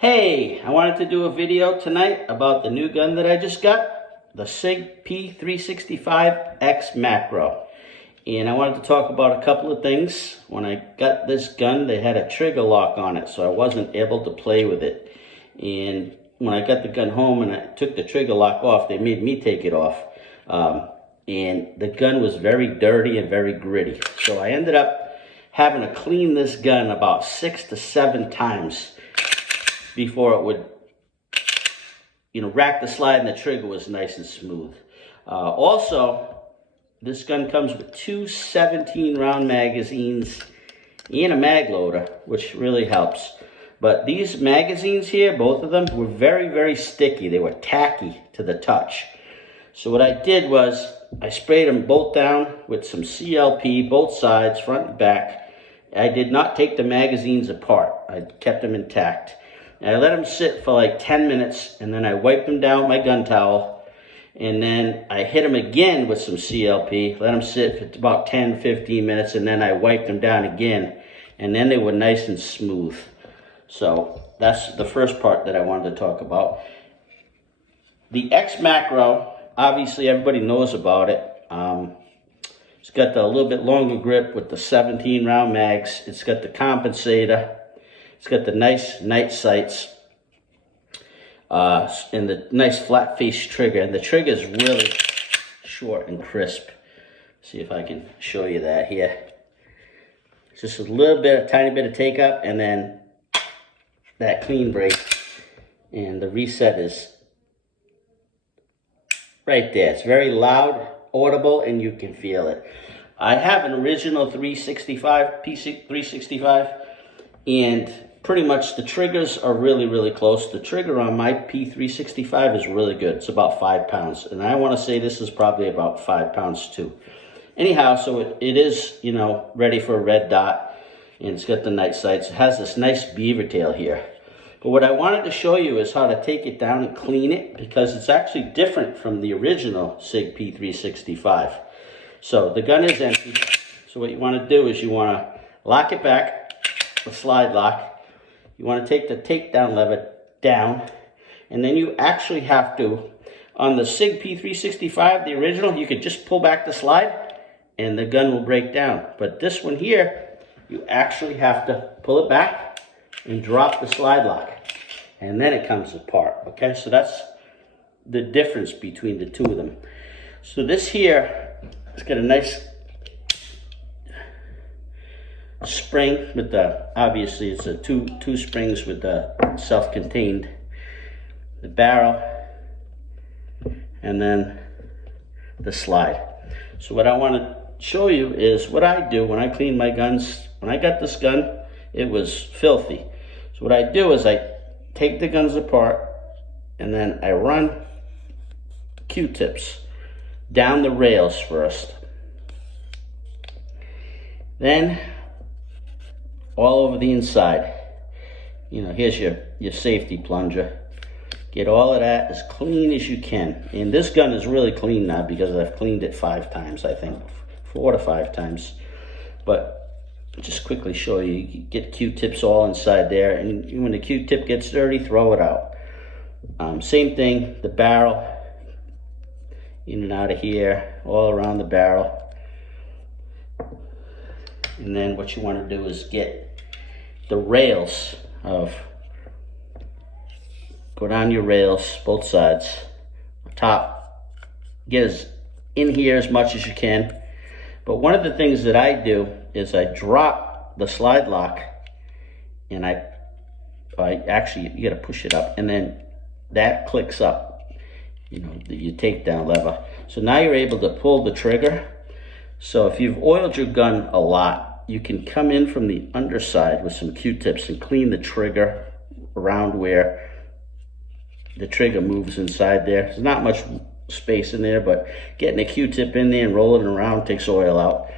Hey, I wanted to do a video tonight about the new gun that I just got, the Sig P365 X MACRO. And I wanted to talk about a couple of things. When I got this gun, they had a trigger lock on it, so I wasn't able to play with it. And when I got the gun home and I took the trigger lock off, they made me take it off. And the gun was very dirty and very gritty. So I ended up having to clean this gun about 6 to 7 times before it would, rack the slide and the trigger was nice and smooth. Also, this gun comes with 2 17-round magazines and a mag loader, which really helps. But these magazines here, both of them, were very, very sticky. They were tacky to the touch. So what I did was I sprayed them both down with some CLP, both sides, front and back. I did not take the magazines apart. I kept them intact. And I let them sit for like 10 minutes, and then I wiped them down with my gun towel, and then I hit them again with some CLP, let them sit for about 10, 15 minutes, and then I wiped them down again, and then they were nice and smooth. So that's the first part that I wanted to talk about. The X MACRO, obviously everybody knows about it. It's got the little bit longer grip with the 17-round mags. It's got the compensator. It's got the nice night sights and the nice flat face trigger. And the trigger is really short and crisp. See if I can show you that here. Just a little bit, a tiny bit of take up, and then that clean break. And the reset is right there. It's very loud, audible, and you can feel it. I have an original 365, P365, and pretty much the triggers are really, really close. The trigger on my P365 is really good. It's about 5 pounds. And I want to say this is probably about 5 pounds too. Anyhow, so it is, ready for a red dot. And it's got the night sights. It has this nice beaver tail here. But what I wanted to show you is how to take it down and clean it, because it's actually different from the original Sig P365. So the gun is empty. So what you want to do is you want to lock it back, the slide lock. You want to take the takedown lever down, and then you actually have to, on the Sig P365, the original, you could just pull back the slide and the gun will break down. But this one here, you actually have to pull it back and drop the slide lock, and then it comes apart, okay? So that's the difference between the two of them. So this here, it's got a nice spring with the, obviously it's a two springs with the self-contained, the barrel, and then the slide. So what I want to show you is what I do when I clean my guns. When I got this gun, it was filthy. So what I do is I take the guns apart, and then I run Q-tips down the rails first. Then all over the inside. Here's your safety plunger. Get all of that as clean as you can. And this gun is really clean now because I've cleaned it 5 times, I think. 4 to 5 times. But just quickly show you, you get Q-tips all inside there. And when the Q-tip gets dirty, throw it out. Same thing, the barrel. In and out of here, all around the barrel. And then what you want to do is get the rails go down your rails, both sides, top, get as in here as much as you can. But one of the things that I do is I drop the slide lock, and I actually, you got to push it up, and then that clicks up, your takedown lever. So now you're able to pull the trigger. So if you've oiled your gun a lot, you can come in from the underside with some Q-tips and clean the trigger around where the trigger moves inside there. There's not much space in there, but getting a Q-tip in there and rolling it around takes oil out.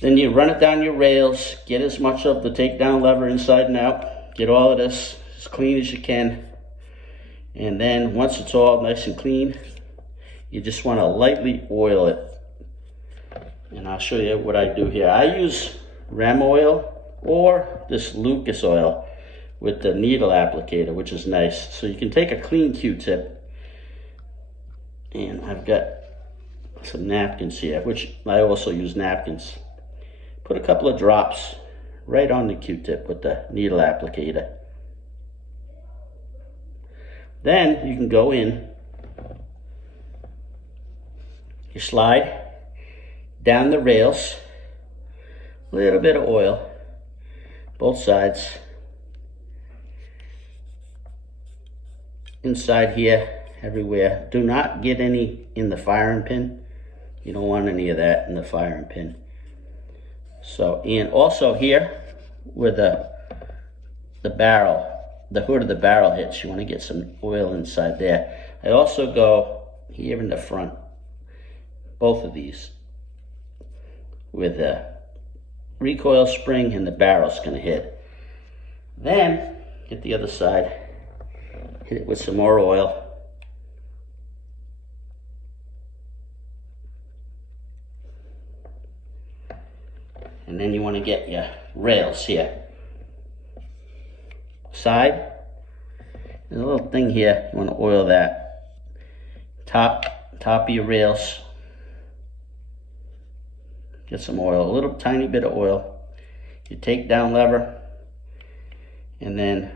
Then you run it down your rails, get as much of the takedown lever inside and out, get all of this as clean as you can. And then once it's all nice and clean, you just want to lightly oil it. And I'll show you what I do here. I use Rem oil or this Lucas oil. with the needle applicator, which is nice. So you can take a clean Q-tip, and I've got some napkins here, which I also use napkins. Put a couple of drops right on the Q-tip with the needle applicator. Then you can go in, you slide down the rails, a little bit of oil, both sides. Inside here, everywhere. Do not get any in the firing pin. You don't want any of that in the firing pin. So, and also here, where the barrel, the hood of the barrel hits, you want to get some oil inside there. I also go here in the front, both of these, with the recoil spring and the barrel's going to hit. Then, get the other side, hit it with some more oil. And then you want to get your rails here. Side. There's a little thing here, you want to oil that. Top of your rails. Get some oil, a little tiny bit of oil. Your takedown lever. And then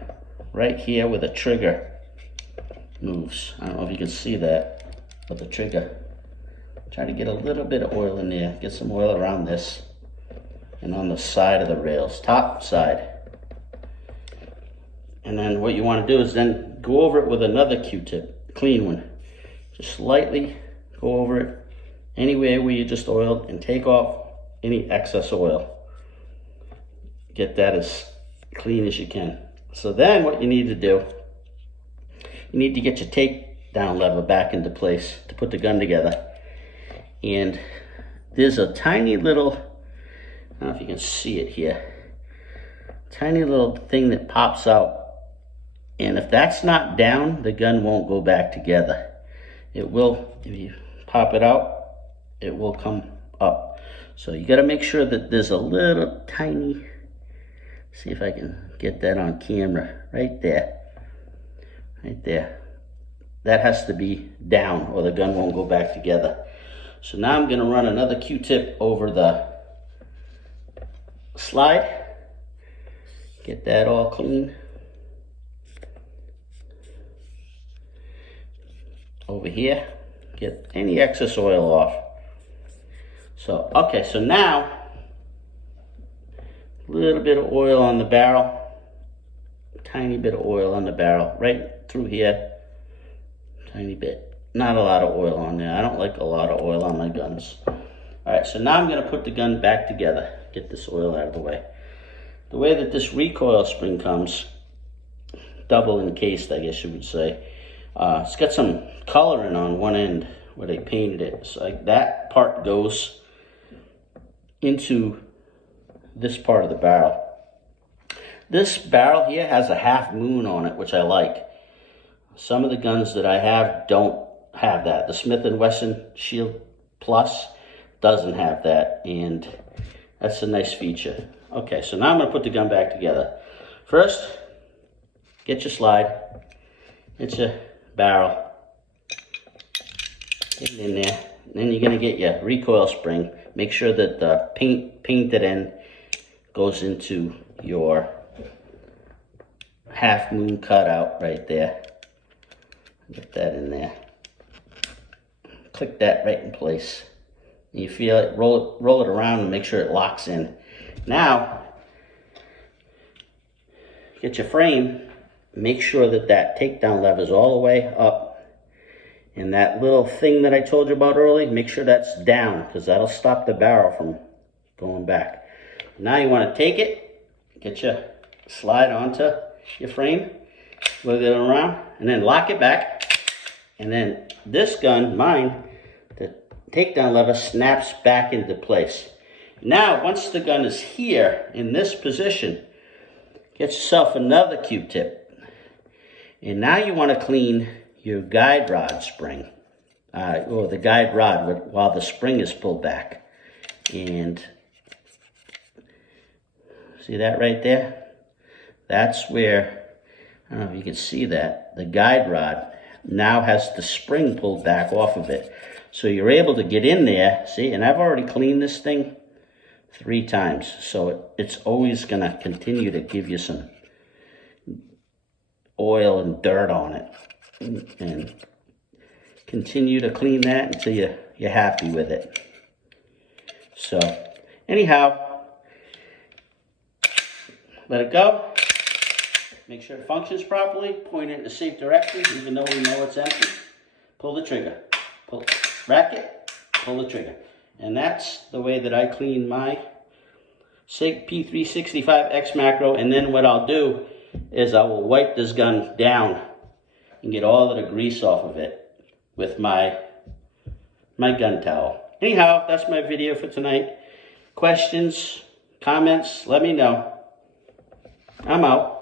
right here where the trigger moves. I don't know if you can see that, but the trigger. Try to get a little bit of oil in there. Get some oil around this. And on the side of the rails, top side. And then what you want to do is then go over it with another Q-tip, clean one. Just slightly go over it anywhere where you just oiled and take off any excess oil. Get that as clean as you can. So then what you need to do, you need to get your takedown lever back into place to put the gun together. And there's a tiny little, I don't know if you can see it here, tiny little thing that pops out. And if that's not down, the gun won't go back together. It will, if you pop it out, it will come up. So you got to make sure that there's a little tiny, see if I can get that on camera, right there. Right there. That has to be down or the gun won't go back together. So now I'm going to run another Q-tip over the slide. Get that all clean. Over here, get any excess oil off. So, okay, so now, a little bit of oil on the barrel, tiny bit of oil on the barrel, right through here, tiny bit. Not a lot of oil on there. I don't like a lot of oil on my guns. All right, so now I'm going to put the gun back together, get this oil out of the way. The way that this recoil spring comes, double encased, I guess you would say, it's got some coloring on one end where they painted it. So like that part goes into this part of the barrel. This barrel here has a half moon on it, which I like. Some of the guns that I have don't have that. The Smith & Wesson Shield Plus doesn't have that, and that's a nice feature. Okay, so now I'm going to put the gun back together. First, get your slide, get your barrel, get it in there. And then you're going to get your recoil spring. Make sure that the painted end goes into your half moon cutout right there. Get that in there. Click that right in place. And you feel it, roll it around and make sure it locks in. Now, get your frame. Make sure that that takedown lever is all the way up. And that little thing that I told you about earlier, make sure that's down, because that'll stop the barrel from going back. Now you want to take it, get your slide onto your frame, wiggle it around, and then lock it back. And then this gun, mine, the takedown lever snaps back into place. Now, once the gun is here in this position, get yourself another Q-tip. And now you want to clean your guide rod spring, or the guide rod while the spring is pulled back. And see that right there? that's where, I don't know if you can see that, the guide rod now has the spring pulled back off of it. So you're able to get in there, see, and I've already cleaned this thing 3 times. So it's always gonna continue to give you some oil and dirt on it. And continue to clean that until you're happy with it. So anyhow, let it go. Make sure it functions properly. Point it in the safe direction, even though we know it's empty. Pull the trigger. Pull, rack it, pull the trigger. And that's the way that I clean my Sig P365 X Macro. And then what I'll do is I will wipe this gun down and get all of the grease off of it with my gun towel. Anyhow, that's my video for tonight. Questions, comments, let me know. I'm out.